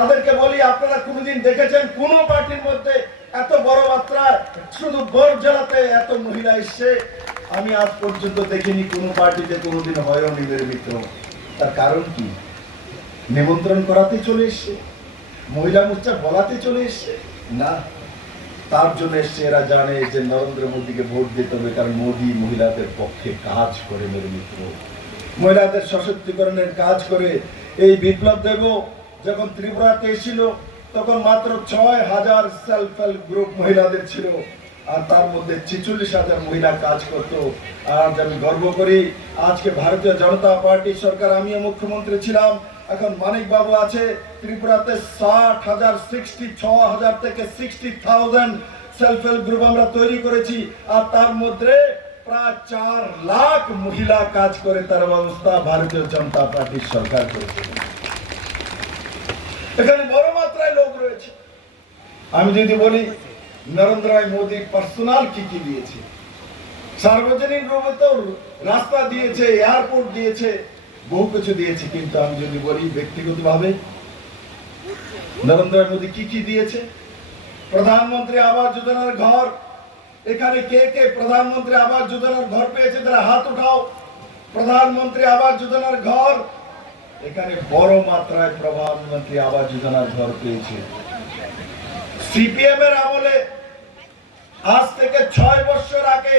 তাদেরকে বলি, আপনারা কোনোদিন দেখেছেন? কোন পার্টির মধ্যে এত বড় মাত্রায় শুধু ভোট জেলাতে এত মহিলা এসছে? আমি আজ পর্যন্ত দেখিনি কোনো পার্টিতে কোনোদিন হয়ও নিবের মিত্র তার কারণ কি? নিমন্ত্রণ করাতে চলে এসছে। মহিলা মোর্চা বলাতে চলে এসছে। না, তার জন্য এসছে এরা জানে যে নরেন্দ্র মোদীকে ভোট দিতে হবে, কারণ মোদী মহিলাদের পক্ষে কাজ করে মেরে মিত্র মহিলাদের সশক্তিকরণের কাজ করে এই বিপ্লব দেব। যখন ত্রিপুরাতে এসেছিল তখন মাত্র ছয় হাজার সেলফ হেল্প গ্রুপ মহিলাদের ছিল। আর তার মধ্যে ছেচল্লিশ হাজার মহিলা কাজ করত। আর আমি গর্ব করি, আজকে ভারতীয় জনতা পার্টি সরকার, আমিও মুখ্যমন্ত্রী ছিলাম। এখন মানিক বাবু আছে, ত্রিপুরাতে ষাট হাজার সিক্সটি ছ হাজার থেকে sixty thousand self help group আমরা তৈরি করেছি। আর তার মধ্যে প্রায় চার লাখ মহিলা কাজ করে, তার ব্যবস্থা ভারতীয় জনতা পার্টির সরকার করেছে। এখানে বড় মাত্রায় লোক রয়েছে। আমি যদি বলি, নরেন্দ্র ভাই মোদী পার্সোনাল কি কি দিয়েছে? সার্বজনীন রূপে রাস্তা দিয়েছে এয়ারপোর্ট দিয়েছে, বহু কিছু দিয়েছে, কিন্তু আমি যদি বলি ব্যক্তিগতভাবে, নরেন্দ্র মোদী কি কি দিয়েছে? প্রধানমন্ত্রী আবাস যোজনার ঘর, এখানে কে কে প্রধানমন্ত্রী আবাস যোজনার ঘর পেয়েছে, তারা হাত উঠাও। প্রধানমন্ত্রী আবাস যোজনার ঘর এখানে বড় মাত্রায় প্রধানমন্ত্রী আবাস যোজনার ঘর পেয়েছে। সিপিএম এর আমলে আজ থেকে ছয় বছর আগে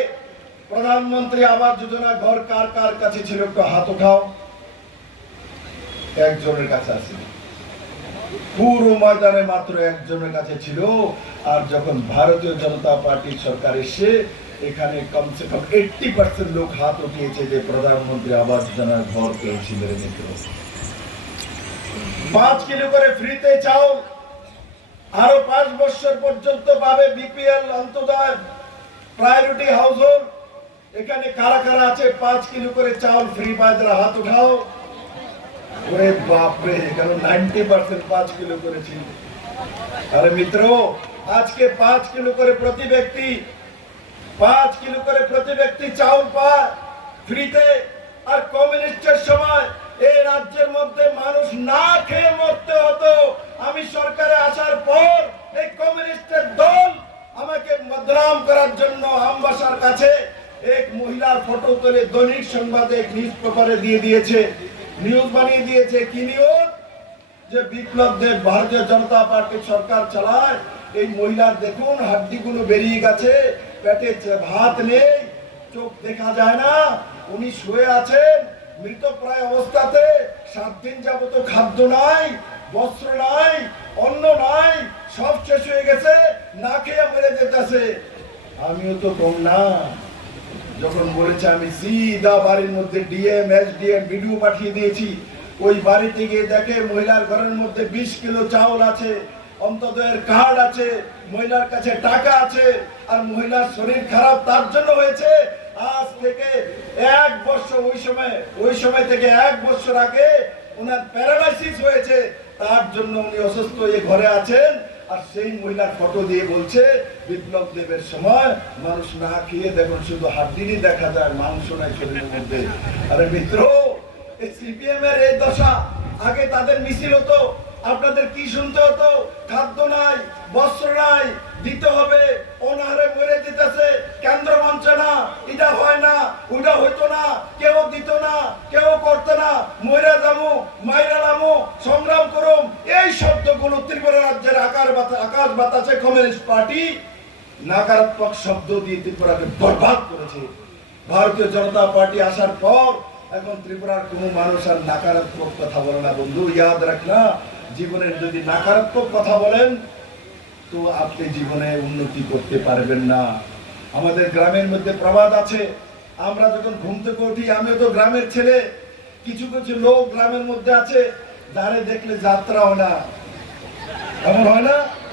প্রধানমন্ত্রী আবাস যোজনা ঘর কার কার কাছে ছিল একটু হাত উঠাও। একজনের কাছে আছে। পুরো ময়দানে মাত্র একজনের কাছে ছিল। আর যখন ভারতীয় জনতা পার্টির সরকার এসে এখানে কমসে কম এইটটি পার্সেন্ট লোক হাত উঠিয়েছে যে প্রধানমন্ত্রী আবাস যোজনার ঘর পেয়েছি মেরে মিত্র পাঁচ কিলো করে ফ্রিতে চাউল, আরও পাঁচ বছর পর্যন্ত পাবে বিপিএল অন্তদয় প্রায়োরিটি হাউস এখানে কারা কারা আছে, পাঁচ কিলো করে চাউল ফ্রি পায় তারা হাত উঠাও। ওরে বাপরে, এখানে নাইনটি পার্সেন্ট পাঁচ কিলো করে ছিল আরে মিত্র, আজকে পাঁচ কিলো করে প্রতি ব্যক্তি, পাঁচ কিলো করে প্রতি ব্যক্তি চাউল পায় ফ্রিতে। আর কমিউনিস্টের সময় এই রাজ্যের মধ্যে মানুষ না খেয়ে মরতে হতো। আমি সরকারে আসার পর এই কমিউনিস্টের দল আমাকে বদনাম করার জন্য আমবাসার কাছে এক মহিলার ফটো তুলে দৈনিক সংবাদে নিউজ পেপারে দিয়ে দিয়েছে। নিউজ বানিয়ে দিয়েছে কি নিউজ? যে বিপ্লব দেব ভারতীয় জনতা পার্টির সরকার চালায়। এই মহিলার দেখুন, হাড্ডিগুলো বেরিয়ে গেছে, পেটে ভাত নেই, চোখ দেখা যায় না। উনি শুয়ে আছেন মৃত প্রায় অবস্থাতে সাত দিন যাবত খাদ্য নাই, বস্ত্র নাই, অন্ন নাই, সব শেষ হয়ে গেছে, না খেয়ে মেরে যেতেছে। আমিও তো কম না যখন বলেছে আমি সিধা বাড়ির মধ্যে ডিএম, এসডিএম ভিডিও পাঠিয়ে দিয়েছি, ওই বাড়িতে গিয়ে দেখে মহিলার ঘরের মধ্যে বিশ কিলো চাউল আছে অন্তদয়ের কার্ড আছে, মহিলার কাছে টাকা আছে, আর মহিলার শরীর খারাপ তার জন্য হয়েছে আজ থেকে এক বছর, ওই সময় ওই সময় থেকে এক বছর আগে ওনার প্যারালাইসিস হয়েছে। তার জন্য উনি অসুস্থ হয়ে ঘরে আছেন। আর সেই মহিলার ফটো দিয়ে বলছে, বিপ্লব দেবের সময় মানুষ না খেয়ে দেখুন, শুধু হাড্ডিরই দেখা যায়, মাংস নাই শরীরের মধ্যে। আরে মিত্র, এই সিপিএম এর এই দশা, আগে তাদের মিছিল হতো, আপনাদের কি শুনতে হতো? খাদ্য নাই, বস্ত্র নাই, দিতে হবে, অনাহারে মরে যেতেছে কেন্দ্র মানছে না এটা হয় না ওটা হইতো না কেউ দিত না কেউ করতো না ময়রা যাব মাইরা নামো সংগ্রাম করুম এই শব্দগুলো ত্রিপুরা রাজ্যের আকার আকাশ বাতাসে কমিউনিস্ট পার্টি নাকারাত্মক শব্দ দিয়ে ত্রিপুরাকে বরবাদ করেছে। ভারতীয় জনতা পার্টি আসার পর এখন ত্রিপুরার কোনো মানুষ আর নাকারাত্মক কথা বলে না। বন্ধু, ইয়াদ রাখনা জীবনের যদি নাকারাত্মক কথা বলেন, তো আপনি জীবনে উন্নতি করতে পারবেন না। আমাদের গ্রামের মধ্যে প্রবাদ আছে। আমরা যখন ঘুম থেকে উঠি, আমিও তো গ্রামের ছেলে। কিছু কিছু লোক গ্রামের মধ্যে আছে, যারে দেখলে যাত্রা হয় না। vamos lá